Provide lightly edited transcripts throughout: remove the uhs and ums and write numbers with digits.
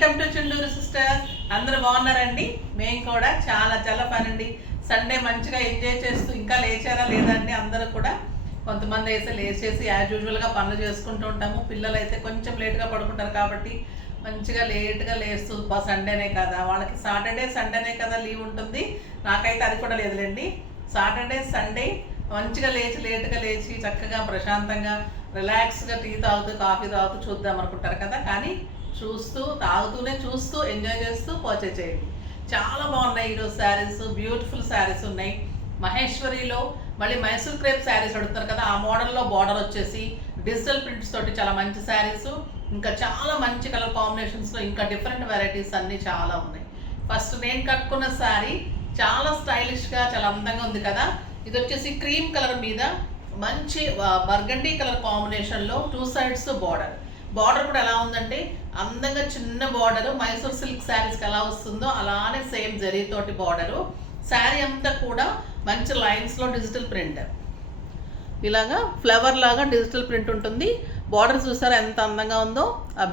Welcome to Chunduru sisters. అందరూ బాగున్నారండి? మేము కూడా చాలా చాలా పనండి. సండే మంచిగా ఎంజాయ్ చేస్తూ ఇంకా లేచారా లేదా అండి అందరూ కూడా. కొంతమంది అయితే లేచేసి యాజ్ యూజువల్గా పనులు చేసుకుంటూ ఉంటాము. పిల్లలు అయితే కొంచెం లేట్గా పడుకుంటారు కాబట్టి మంచిగా లేట్గా లేస్తూ సండేనే కదా, వాళ్ళకి సాటర్డే సండేనే కదా లీవ్ ఉంటుంది. నాకైతే అది కూడా లేదులేండి. సాటర్డే సండే మంచిగా లేట్గా లేచి చక్కగా ప్రశాంతంగా రిలాక్స్గా టీ తాగుతూ కాఫీ తాగుతూ చూద్దాం అనుకుంటారు కదా. కానీ చూస్తూ ఎంజాయ్ చేస్తూ పర్చేజ్ చేయండి. చాలా బాగున్నాయి ఈరోజు శారీస్, బ్యూటిఫుల్ శారీస్ ఉన్నాయి. మహేశ్వరిలో మళ్ళీ మైసూర్ క్రేప్ శారీస్ అడుగుతారు కదా, ఆ మోడల్లో బార్డర్ వచ్చేసి డిజిటల్ ప్రింట్స్ తోటి చాలా మంచి శారీస్. ఇంకా చాలా మంచి కలర్ కాంబినేషన్స్లో ఇంకా డిఫరెంట్ వెరైటీస్ అన్నీ చాలా ఉన్నాయి. ఫస్ట్ నేను కట్టుకున్న శారీ చాలా స్టైలిష్గా చాలా అందంగా ఉంది కదా. ఇది వచ్చేసి క్రీమ్ కలర్ మీద మంచి బర్గండీ కలర్ కాంబినేషన్లో 2 sides బార్డర్ కూడా ఎలా ఉందంటే అందంగా చిన్న బార్డర్, మైసూర్ సిల్క్ శారీస్కి ఎలా వస్తుందో అలానే సేమ్ జరీతోటి బార్డరు. శారీ అంతా కూడా మంచి లైన్స్లో డిజిటల్ ప్రింట్, ఇలాగా ఫ్లవర్ లాగా డిజిటల్ ప్రింట్ ఉంటుంది. బార్డర్ చూసారా ఎంత అందంగా ఉందో,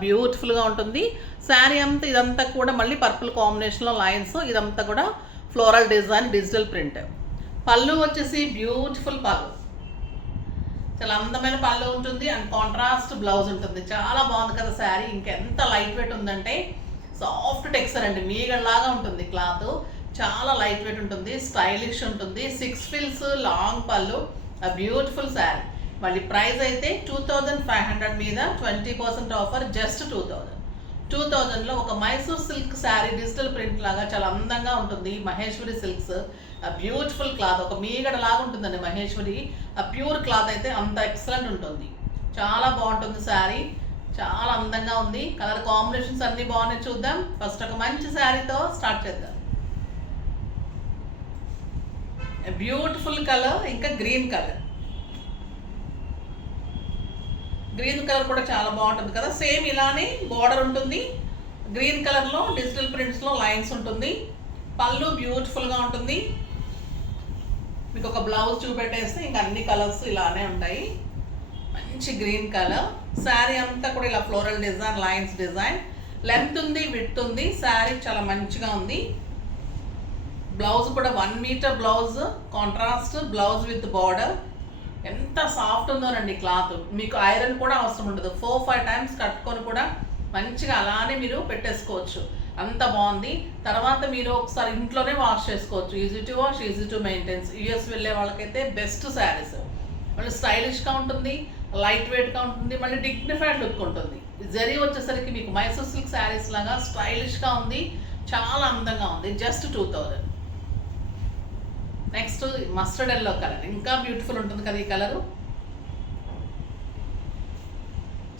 బ్యూటిఫుల్గా ఉంటుంది. శారీ అంతా ఇదంతా కూడా మళ్ళీ పర్పుల్ కాంబినేషన్లో లైన్స్, ఇదంతా కూడా ఫ్లోరల్ డిజైన్ డిజిటల్ ప్రింట్. పళ్ళు వచ్చేసి బ్యూటిఫుల్ పళ్ళు, చాలా అందమైన పళ్ళు ఉంటుంది అండ్ కాంట్రాస్ట్ బ్లౌజ్ ఉంటుంది. చాలా బాగుంది కదా శారీ. ఇంకెంత లైట్ వెయిట్ ఉందంటే సాఫ్ట్ టెక్స్చర్ అండి, మీగడలాగా ఉంటుంది క్లాత్. చాలా లైట్ వెయిట్ ఉంటుంది, స్టైలిష్ ఉంటుంది. 6 frills లాంగ్ పళ్ళు, బ్యూటిఫుల్ శారీ. మళ్ళీ ప్రైస్ అయితే 2500 మీద 20% ఆఫర్, జస్ట్ 2000లో ఒక Mysore silk sari digital print లాగా చాలా అందంగా ఉంటుంది. మహేశ్వరి సిల్క్స్, బ్యూటిఫుల్ క్లాత్, ఒక మీగడ లాగా ఉంటుందండి మహేశ్వరి. ప్యూర్ క్లాత్ అయితే అంత ఎక్సలెంట్ ఉంటుంది. చాలా బాగుంటుంది శారీ, చాలా అందంగా ఉంది. కలర్ కాంబినేషన్స్ అన్నీ బాగున్నాయి. చూద్దాం. ఫస్ట్ ఒక మంచి శారీతో స్టార్ట్ చేద్దాం. బ్యూటిఫుల్ కలర్, ఇంకా గ్రీన్ కలర్ కూడా చాలా బాగుంటుంది కదా. సేమ్ ఇలానే బార్డర్ ఉంటుంది, గ్రీన్ కలర్లో డిజిటల్ ప్రింట్స్లో లైన్స్ ఉంటుంది. పళ్ళు బ్యూటిఫుల్గా ఉంటుంది. మీకు ఒక బ్లౌజ్ చూపెట్టేస్తే ఇంకా అన్ని కలర్స్ ఇలానే ఉంటాయి. మంచి గ్రీన్ కలర్. శారీ అంతా కూడా ఇలా floral design, lines design. Length ఉంది, విడ్త్ ఉంది. శారీ చాలా మంచిగా ఉంది. బ్లౌజ్ కూడా 1 meter blouse, contrast blouse with border. ఎంత సాఫ్ట్ ఉందోనండి క్లాత్. మీకు ఐరన్ కూడా అవసరం ఉండదు. 4-5 times కట్టుకొని కూడా మంచిగా అలానే మీరు పెట్టేసుకోవచ్చు. అంత బాగుంది. తర్వాత మీరు ఒకసారి ఇంట్లోనే వాష్ చేసుకోవచ్చు. Easy to wash, easy to maintenance. US వెళ్ళే వాళ్ళకైతే బెస్ట్ శారీస్. మళ్ళీ స్టైలిష్గా ఉంటుంది, లైట్ వెయిట్గా ఉంటుంది, మళ్ళీ డిగ్నిఫైడ్ లుక్ ఉంటుంది. జరీ వచ్చేసరికి మీకు మైసూర్ సిల్క్ శారీస్ లాగా స్టైలిష్గా ఉంది, చాలా అందంగా ఉంది. Just 2000. Next mustard yellow colour, ఇంకా బ్యూటిఫుల్ ఉంటుంది కదా ఈ కలరు.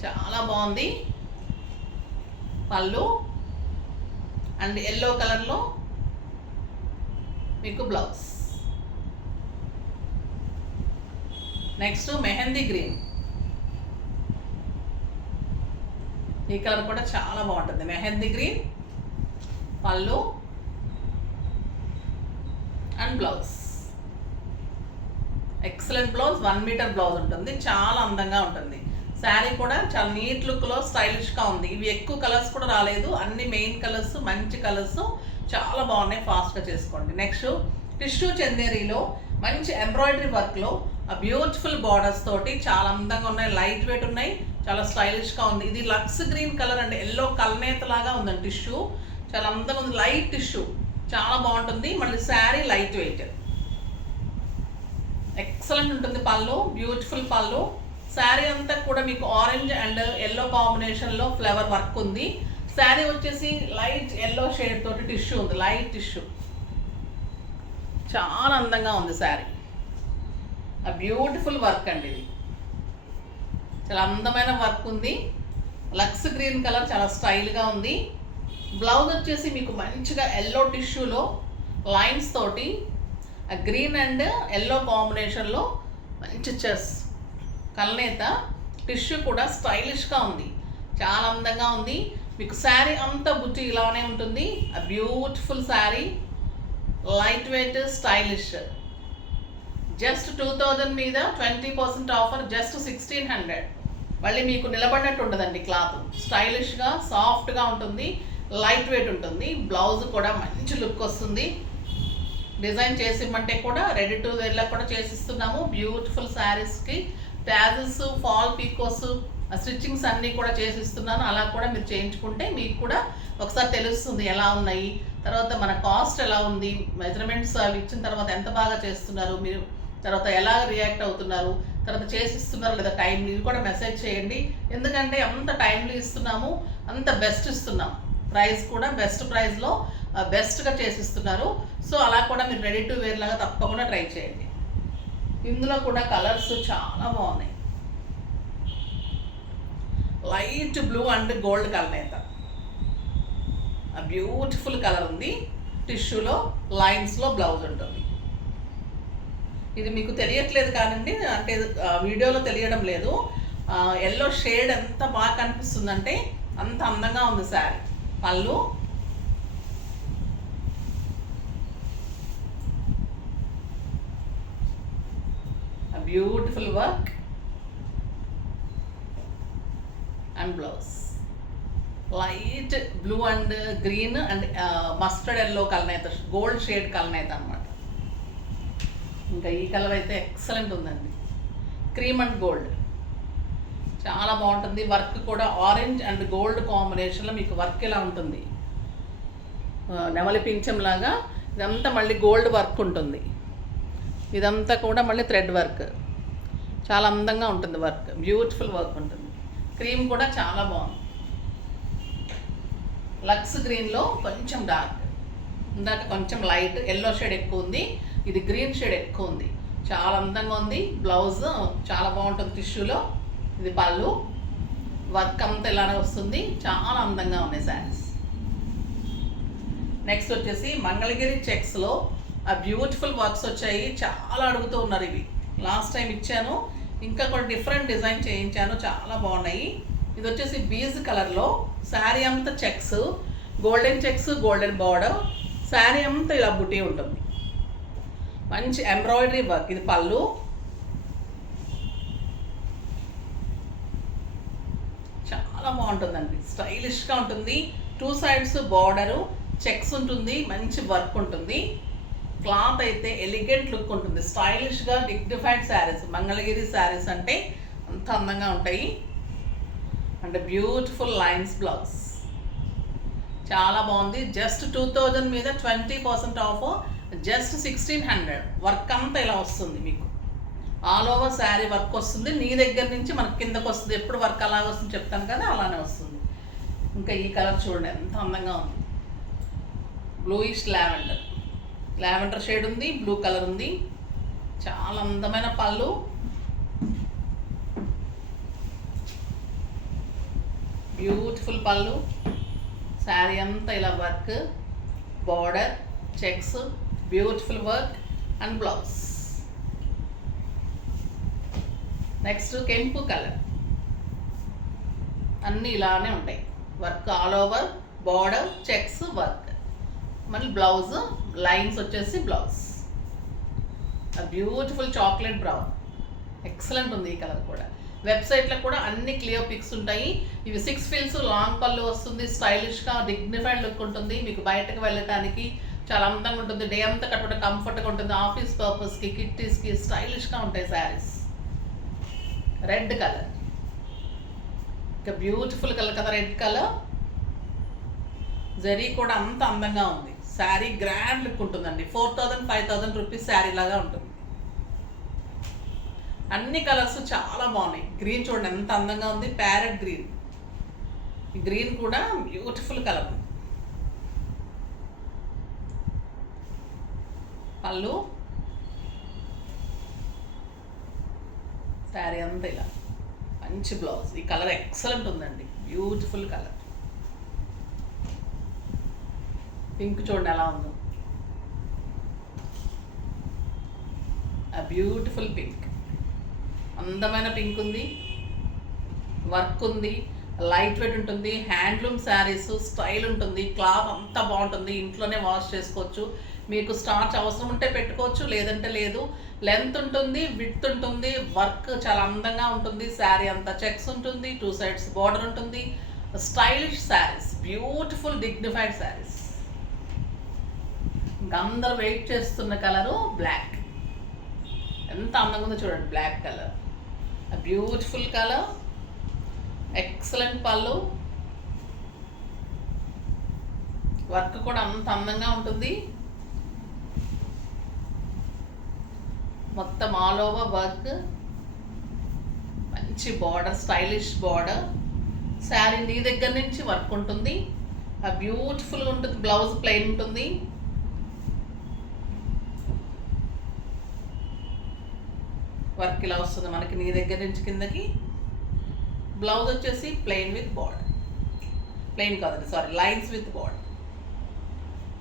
చాలా బాగుంది. పళ్ళు అండ్ ఎల్లో కలర్లో మీకు బ్లౌజ్. నెక్స్ట్ మెహందీ గ్రీన్, ఈ కలర్ కూడా చాలా బాగుంటుంది. మెహందీ గ్రీన్, పళ్ళు and blouse. Excellent blouse, 1 meter blouse ఉంటుంది. చాలా అందంగా ఉంటుంది. శారీ కూడా చాలా నీట్ లుక్లో స్టైలిష్గా ఉంది. ఇవి ఎక్కువ కలర్స్ కూడా రాలేదు, అన్ని మెయిన్ కలర్స్, మంచి కలర్స్, చాలా బాగున్నాయి. ఫాస్ట్గా చేసుకోండి. నెక్స్ట్ టిష్యూ చందేరీలో మంచి ఎంబ్రాయిడరీ వర్క్లో బ్యూటిఫుల్ బార్డర్స్ తోటి చాలా అందంగా ఉన్నాయి. లైట్ వెయిట్ ఉన్నాయి, చాలా స్టైలిష్గా ఉంది. ఇది లక్స్ గ్రీన్ కలర్ అండి, ఎల్లో కల్నేత లాగా ఉందండి. టిష్యూ చాలా అందంగా ఉంది, లైట్ టిష్యూ, చాలా బాగుంటుంది. మళ్ళీ శారీ లైట్ వెయిట్, ఎక్సలెంట్ ఉంటుంది. పళ్ళు బ్యూటిఫుల్ పళ్ళు. శారీ అంతా కూడా మీకు ఆరెంజ్ అండ్ ఎల్లో కాంబినేషన్లో ఫ్లవర్ వర్క్ ఉంది. శారీ వచ్చేసి లైట్ ఎల్లో షేడ్ తోటి టిష్యూ ఉంది, లైట్ టిష్యూ. చాలా అందంగా ఉంది శారీ. బ్యూటిఫుల్ వర్క్ అండి, ఇది చాలా అందమైన వర్క్ ఉంది. లక్స్ గ్రీన్ కలర్ చాలా స్టైల్గా ఉంది. బ్లౌజ్ వచ్చేసి మీకు మంచిగా ఎల్లో టిష్యూలో లైన్స్ తోటి గ్రీన్ అండ్ ఎల్లో కాంబినేషన్లో మంచి చెస్ కల్నేత టిష్యూ కూడా స్టైలిష్గా ఉంది, చాలా అందంగా ఉంది. మీకు శారీ అంతా బుట్టి ఇలానే ఉంటుంది. Beautiful sari, light weight, stylish. Just 2000 మీద 20% ఆఫర్, జస్ట్ 1600. మళ్ళీ మీకు నిలబడినట్టు ఉండదండి క్లాత్, స్టైలిష్గా సాఫ్ట్గా ఉంటుంది. లైట్ వెయిట్ ఉంటుంది. బ్లౌజ్ కూడా మంచి లుక్ వస్తుంది. డిజైన్ చేసి ఇవ్వమంటే కూడా రెడీ టు వేర్లా కూడా చేసిస్తున్నాము. బ్యూటిఫుల్ శారీస్కి ట్యాజెస్, ఫాల్ పీకోస్, స్టిచ్చింగ్స్ అన్నీ కూడా చేసిస్తున్నాను. అలా కూడా మీరు చేయించుకుంటే మీకు కూడా ఒకసారి తెలుస్తుంది ఎలా ఉన్నాయి, తర్వాత మన కాస్ట్ ఎలా ఉంది, మెజర్మెంట్స్ అవి ఇచ్చిన తర్వాత ఎంత బాగా చేస్తున్నారు మీరు, తర్వాత ఎలా రియాక్ట్ అవుతున్నారు, తర్వాత చేసిస్తున్నారు లేదా టైంలీ కూడా మెసేజ్ చేయండి. ఎందుకంటే అంత టైంలీ ఇస్తున్నాము, అంత బెస్ట్ ఇస్తున్నాం. ప్రైస్ కూడా బెస్ట్ ప్రైస్లో బెస్ట్గా చేసిస్తున్నారు. సో అలా కూడా మీరు రెడీ టు వేర్ లాగా తప్పకుండా ట్రై చేయండి. ఇందులో కూడా కలర్స్ చాలా బాగున్నాయి. Light blue and gold colour అయితే బ్యూటిఫుల్ కలర్ ఉంది. టిష్యూలో లైన్స్లో బ్లౌజ్ ఉంటుంది. ఇది మీకు తెలియట్లేదు కానండి, అంటే వీడియోలో తెలియడం లేదు. ఎల్లో షేడ్ ఎంత బాగా కనిపిస్తుందంటే అంత అందంగా ఉంది శారీ. పళ్ళు, beautiful work and blouse light blue and green and mustard yellow colour అయితే, గోల్డ్ షేడ్ కలర్ అయితే అనమాట. ఇంకా ఈ కలర్ అయితే ఎక్సలెంట్ ఉందండి. క్రీమ్ అండ్ గోల్డ్ చాలా బాగుంటుంది. వర్క్ కూడా ఆరెంజ్ అండ్ గోల్డ్ కాంబినేషన్లో మీకు వర్క్ ఇలా ఉంటుంది. నెమలి పింఛం లాగా ఇదంతా మళ్ళీ గోల్డ్ వర్క్ ఉంటుంది. ఇదంతా కూడా మళ్ళీ థ్రెడ్ వర్క్. చాలా అందంగా ఉంటుంది వర్క్, బ్యూటిఫుల్ వర్క్ ఉంటుంది. క్రీమ్ కూడా చాలా బాగుంది. లక్స్ గ్రీన్లో కొంచెం డార్క్, ఇందాక కొంచెం లైట్ ఎల్లో షేడ్ ఎక్కువ ఉంది, ఇది గ్రీన్ షేడ్ ఎక్కువ ఉంది. చాలా అందంగా ఉంది. బ్లౌజ్ చాలా బాగుంటుంది టిష్యూలో. ఇది పళ్ళు, వర్క్ అంతా ఇలానే వస్తుంది. చాలా అందంగా ఉన్నాయి శారీస్. నెక్స్ట్ వచ్చేసి మంగళగిరి చెక్స్లో ఆ బ్యూటిఫుల్ వర్క్స్ వచ్చాయి. చాలా అడుగుతూ ఉన్నారు. ఇవి లాస్ట్ టైం ఇచ్చాను, ఇంకా కూడా డిఫరెంట్ డిజైన్ చేయించాను, చాలా బాగున్నాయి. ఇది వచ్చేసి బీజ్ కలర్లో శారీ అంతా checks, golden checks, golden border. Sari అంతా ఇలా బుటీ ఉంటుంది. మంచి ఎంబ్రాయిడరీ వర్క్. ఇది పళ్ళు, చాలా బాగుంటుందండి, స్టైలిష్గా ఉంటుంది. 2 సైడ్స్ బార్డరు, చెక్స్ ఉంటుంది, మంచి వర్క్ ఉంటుంది. క్లాత్ అయితే ఎలిగెంట్ లుక్ ఉంటుంది, స్టైలిష్గా డిగ్నిఫైడ్ శారీస్. మంగళగిరి శారీస్ అంటే అంత అందంగా ఉంటాయి. అంటే బ్యూటిఫుల్ లైన్స్ బ్లౌజ్ చాలా బాగుంది. జస్ట్ 2000 మీద 20% ఆఫ్, జస్ట్ 1600. వర్క్ అంతా ఇలా వస్తుంది మీకు. ఆల్ ఓవర్ శారీ వర్క్ వస్తుంది. నీ దగ్గర నుంచి మనకి కిందకు వస్తుంది. ఎప్పుడు వర్క్ అలాగ వస్తుంది చెప్తాను కదా, అలానే వస్తుంది. ఇంకా ఈ కలర్ చూడండి ఎంత అందంగా ఉంది. బ్లూయిష్ లావెండర్, లావెండర్ షేడ్ ఉంది, బ్లూ కలర్ ఉంది. చాలా అందమైన పళ్ళు, బ్యూటిఫుల్ పళ్ళు. శారీ అంతా ఇలా work, border, checks, beautiful work and blouse. Next కెంపు కలర్. అన్నీ ఇలానే ఉంటాయి. Work all over, border, checks, work. మళ్ళీ బ్లౌజ్ లైన్స్ వచ్చేసి blouse. Beautiful chocolate brown, excellent ఉంది ఈ కలర్ కూడా. వెబ్సైట్లో కూడా అన్ని క్లియర్ పిక్స్ ఉంటాయి. ఇవి 6 ఫిల్స్, లాంగ్ పళ్ళు వస్తుంది, స్టైలిష్గా డిగ్నిఫైడ్ లుక్ ఉంటుంది. మీకు బయటకు వెళ్ళటానికి చాలా అందంగా ఉంటుంది. డే అంతా కట్టుకుంటే కంఫర్ట్గా ఉంటుంది. ఆఫీస్ పర్పస్కి, కిట్టీస్కి స్టైలిష్గా ఉంటాయి శారీస్. రెడ్ కలర్, ఇంకా బ్యూటిఫుల్ కలర్ కదా రెడ్ కలర్. జరీ కూడా అంత అందంగా ఉంది. శారీ గ్రాండ్ లుక్ ఉంటుందండి. 4000, 5000 రూపీస్ శారీ లాగా ఉంటుంది. అన్ని కలర్స్ చాలా బాగున్నాయి. గ్రీన్ చూడండి ఎంత అందంగా ఉంది, ప్యారెట్ గ్రీన్. ఈ గ్రీన్ కూడా బ్యూటిఫుల్ కలర్. పళ్ళు, శారీ అంతా ఇలా మంచి బ్లౌజ్. ఈ కలర్ ఎక్సలెంట్ ఉందండి, బ్యూటిఫుల్ కలర్. పింక్ చూడండి ఎలా ఉందో, ఆ బ్యూటిఫుల్ పింక్. అందమైన పింక్ ఉంది, వర్క్ ఉంది, లైట్ వెయిట్ ఉంటుంది. హ్యాండ్లూమ్ శారీస్, స్టైల్ ఉంటుంది. క్లాత్ అంతా బాగుంటుంది. ఇంట్లోనే వాష్ చేసుకోవచ్చు. మీకు స్టార్చ్ అవసరం ఉంటే పెట్టుకోవచ్చు, లేదంటే లేదు. లెంత్ ఉంటుంది, విడ్త్ ఉంటుంది, వర్క్ చాలా అందంగా ఉంటుంది. శారీ అంతా చెక్స్ ఉంటుంది, 2 సైడ్స్ బార్డర్ ఉంటుంది. Stylish saris, beautiful dignified saris. ఇంకా అందరూ వెయిట్ చేస్తున్న కలరు బ్లాక్. ఎంత అందంగా ఉందో చూడండి, black colour, beautiful colour, excellent పళ్ళు, వర్క్ కూడా అంత అందంగా ఉంటుంది. మొత్తం ఆల్ ఓవర్ వర్క్, మంచి బార్డర్, స్టైలిష్ బార్డర్. శారీ నీ దగ్గర నుంచి వర్క్ ఉంటుంది, బ్యూటిఫుల్గా ఉంటుంది. బ్లౌజ్ ప్లెయిన్ ఉంటుంది. వర్క్ ఇలా వస్తుంది మనకి నీ దగ్గర నుంచి కిందకి. బ్లౌజ్ వచ్చేసి ప్లెయిన్ విత్ బార్డర్, ప్లెయిన్ కాదండి సారీ, లైన్స్ విత్ బార్డర్.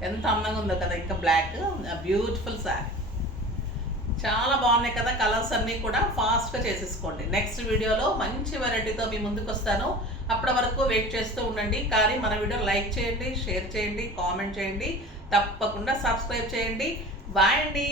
ఎంత అందంగా ఉందో కదా. ఇంకా బ్లాక్, బ్యూటిఫుల్ శారీ. చాలా బాగున్నాయి కదా కలర్స్ అన్నీ కూడా. ఫాస్ట్గా చేసేసుకోండి. నెక్స్ట్ వీడియోలో మంచి వెరైటీతో మీ ముందుకు వస్తాను. అప్పటి వరకు వెయిట్ చేస్తూ ఉండండి. కానీ మన వీడియో లైక్ చేయండి, షేర్ చేయండి, కామెంట్ చేయండి, తప్పకుండా సబ్స్క్రైబ్ చేయండి. బాయ్ అండి.